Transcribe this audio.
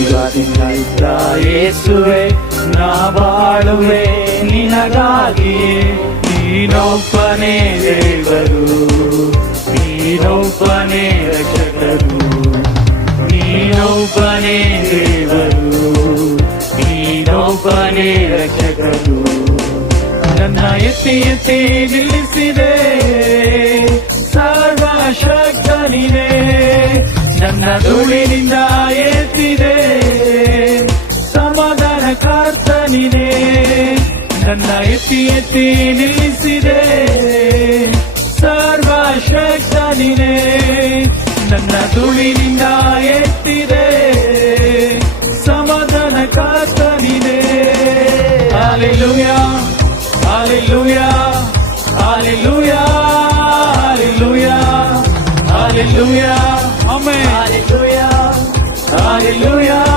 ಜೀವದಿಂದ ಇದ್ದ ಯೇಸುವೆ ನಾ ಬಾಳುವೆ ನಿನಗಾಗಿಯೇ. ನೀನೊಬ್ಬನೇ ದೇವರು, ನೀನೊಬ್ಬನೇ ರಕ್ಷಕರು, ನೀನೊಬ್ಬನೇ ದೇವರು, ನೀನೊಬ್ಬನೇ ರಕ್ಷಕರು. ನನ್ನ ಎತ್ತಿ ಎತ್ತಿ ನಿಲ್ಲಿಸಿದೆ ಸರ್ವಶಕ್ತನಿದೆ, ನನ್ನ ಧೂಳಿನಿಂದ ಎತ್ತಿದೆ ಸಮಾಧಾನ ಕರ್ತನಿದೆ. ನನ್ನ ಎತ್ತಿ ಎತ್ತಿ ನಿಲ್ಲಿಸಿದೆ ಸರ್ವಶಕ್ತನಿದೆ, ನನ್ನ ಧೂಳಿನಿಂದ ಎತ್ತಿದೆ ಸಮಾಧಾನ ಕರ್ತನಿದೆ. Hallelujah, hallelujah, hallelujah, hallelujah, hallelujah, amen, hallelujah, hallelujah.